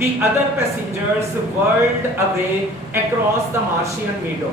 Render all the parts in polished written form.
The other passengers whirled away across the Martian meadow,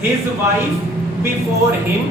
his wife before him,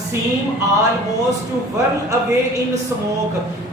seem almost to whirl away in smoke,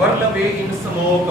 whirl away in smoke,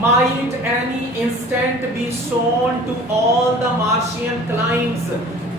Might any instant be sown to all the Martian climes,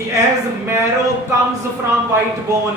as marrow comes from white bone,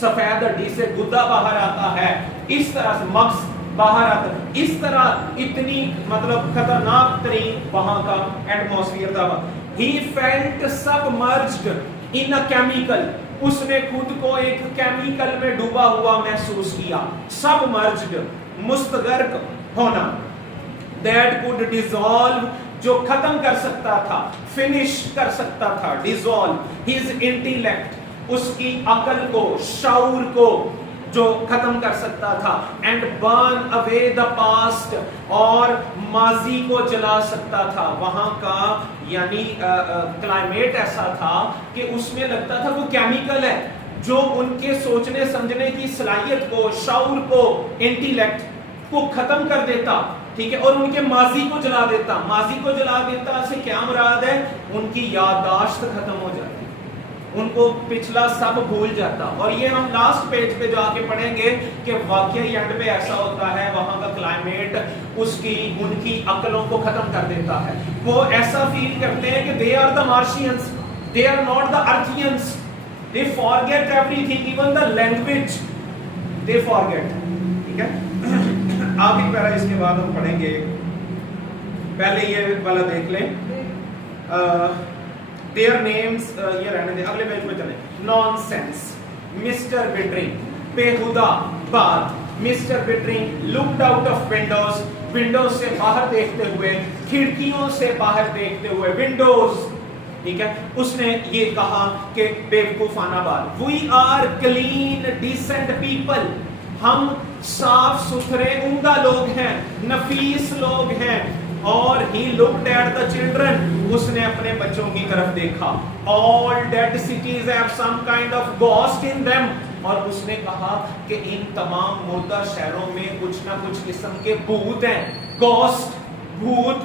سفید ہڈی سے گدا باہر آتا ہے، اس طرح سے مغز باہر آتا ہے، اس طرح اتنی مطلب خطرناک ترین وہاں کا ایٹماسفیئر تھا. He felt submerged in a chemical. اس نے خود کو ایک کیمیکل میں ڈوبا ہوا محسوس کیا. submerged مستغرق ہونا. that could dissolve جو ختم کر سکتا تھا، finish کر سکتا تھا، dissolve his intellect اس کی عقل کو، شعور کو جو ختم کر سکتا تھا. And burn away the past اور ماضی کو جلا سکتا تھا. وہاں کا یعنی کلائمیٹ ایسا تھا کہ اس میں لگتا تھا وہ کیمیکل ہے جو ان کے سوچنے سمجھنے کی صلاحیت کو، شعور کو، انٹیلیکٹ کو ختم کر دیتا. ٹھیک ہے، اور ان کے ماضی کو جلا دیتا. ماضی کو جلا دیتا سے کیا مراد ہے؟ ان کی یادداشت ختم ہو جاتی، ان کو پچھلا سب بھول جاتا. اور یہ ہم لاسٹ پیج پہ جا کے پڑھیں گے کہ واقعی اینڈ پہ ایسا ہوتا ہے، وہاں کا کلائمیٹ اس کی ان کی عقلوں کو ختم کر دیتا ہے. وہ ایسا فیل کرتے ہیں کہ they are the Martians, they are not the Earthians, they forget everything, even the language they forget. ٹھیک ہے، آخری پیرا اس کے بعد ہم پڑھیں گے. پہلے یہ والا دیکھ لیں. Their names یہ رہنے دیں، اگلے پیج پہ چلیں. Nonsense, Mr. Bittering, بےہودہ بات. Mr. Bittering looked out of windows, windows سے باہر دیکھتے ہوئے، کھڑکیوں سے باہر دیکھتے ہوئے. Windows، ٹھیک ہے، اس نے یہ کہا کہ بیوقوفانہ بات. We are clean, decent people. ہم صاف ستھرے عمدہ لوگ ہیں، نفیس لوگ ہیں. اور he looked at the children. اس نے اپنے بچوں کی طرف دیکھا. All dead cities have some kind of ghost in them. اور اس نے کہا کہ ان تمام مردہ شہروں میں کچھ نہ کچھ قسم کے بھوت ہیں. Ghost، بھوت.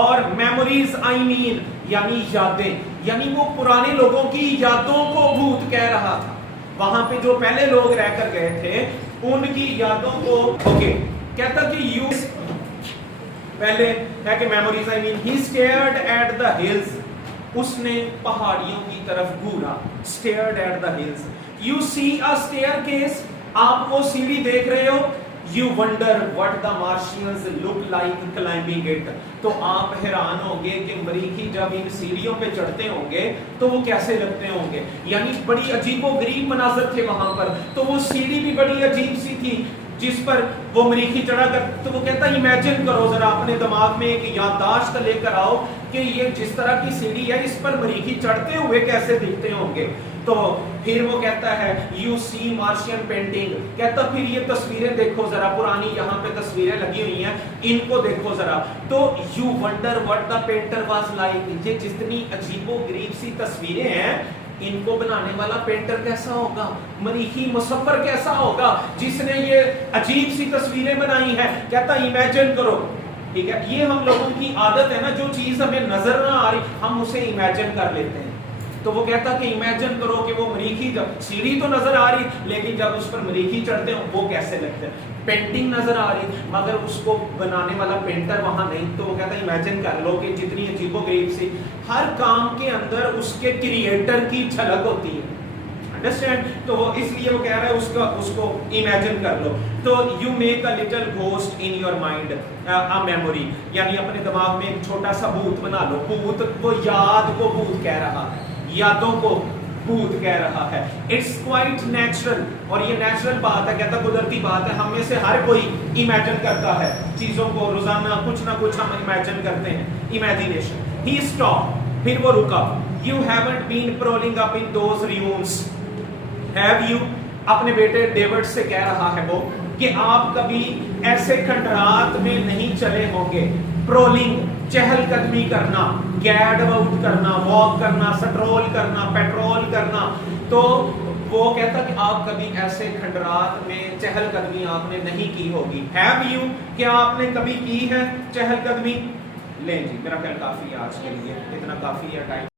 اور memories I mean یعنی یادیں، یعنی وہ پرانے لوگوں کی یادوں کو بھوت کہہ رہا تھا. وہاں پہ جو پہلے لوگ رہ کر گئے تھے ان کی یادوں کو. اوکے، کہتا کہ یو پہلے ہے کہ memories I mean. He stared at the hills. اس نے پہاڑیوں کی طرف گھورا. Stared at the hills. You see a staircase. آپ وہ سیڑھی دیکھ رہے ہو. You wonder what the Martians look like climbing it. تو آپ حیران ہوں گے کہ مریخی جب ان سیڑھیوں پہ چڑھتے ہوں گے تو وہ کیسے لگتے ہوں گے. یعنی بڑی عجیب و غریب مناظر تھے وہاں پر. تو وہ سیڑھی بھی بڑی عجیب سی تھی جس پر وہ مریخی چڑھا کر. تو وہ کہتا ہے امیجن کرو ذرا، اپنے دماغ میں ایک یادداشت لے کر آؤ کہ یہ جس طرح کی سیڑھی ہے اس پر مریخی چڑھتے ہوئے کیسے دکھتے ہوں گے. تو پھر وہ کہتا ہے یو سی مارشین پینٹنگ. کہتا پھر یہ تصویریں دیکھو ذرا، پرانی یہاں پہ تصویریں لگی ہوئی ہیں، ان کو دیکھو ذرا. تو you wonder what the painter was like. یہ جتنی عجیب و غریب سی تصویریں ہیں ان کو بنانے والا پینٹر کیسا ہوگا، مریخی مصور کیسا ہوگا جس نے یہ عجیب سی تصویریں بنائی ہیں. کہتا امیجن کرو. ٹھیک ہے، یہ ہم لوگوں کی عادت ہے نا، جو چیز ہمیں نظر نہ آ رہی ہم اسے امیجن کر لیتے ہیں. تو وہ کہتا کہ امیجن کرو کہ وہ مریخی، جب سیڑھی تو نظر آ رہی لیکن جب اس پر مریخی چڑھتے ہیں وہ کیسے لگتے ہیں. پینٹنگ نظر آ رہی مگر اس کو بنانے والا پینٹر وہاں نہیں. تو وہ کہتا ہے امیجن کر لو کہ جتنی عجیب و غریب سی، ہر کام کے اندر اس کے کریٹر کی جھلک ہوتی ہے. انڈرسٹینڈ؟ تو وہ اس لیے وہ کہہ رہا ہے اس کو امیجن کر لو. تو you make a little ghost in your mind a memory. یعنی اپنے دماغ میں ایک چھوٹا سا بھوت بنا لو. بھوت وہ یاد کو بھوت کہہ رہا ہے، یادوں کو بھوت کہہ رہا ہے. It's quite natural. اور یہ نیچرل بات ہے، کہتا قدرتی بات ہے. ہم میں سے ہر کوئی امیجن کرتا ہے چیزوں کو، روزانہ کچھ نہ کچھ ہم امیجن کرتے ہیں. امیجنیشن. He stop. پھر وہ رکا. You haven't been prowling up in those ravines. Have you اپنے بیٹے ڈیوڈ سے کہہ رہا ہے وہ کہ آپ کبھی ایسے کھنڈرات میں نہیں چلے ہوں گے. پرولنگ چہل قدمی کرنا، گیڈ اباؤٹ کرنا، واک کرنا، سٹرول کرنا، پیٹرول کرنا. تو وہ کہتا کہ آپ کبھی ایسے کھنڈرات میں چہل قدمی آپ نے نہیں کی ہوگی. ہیو یو، کیا آپ نے کبھی کی ہے چہل قدمی؟ لیں جی، میرا خیال کافی ہے آج کے لیے، اتنا کافی ہے ٹائم.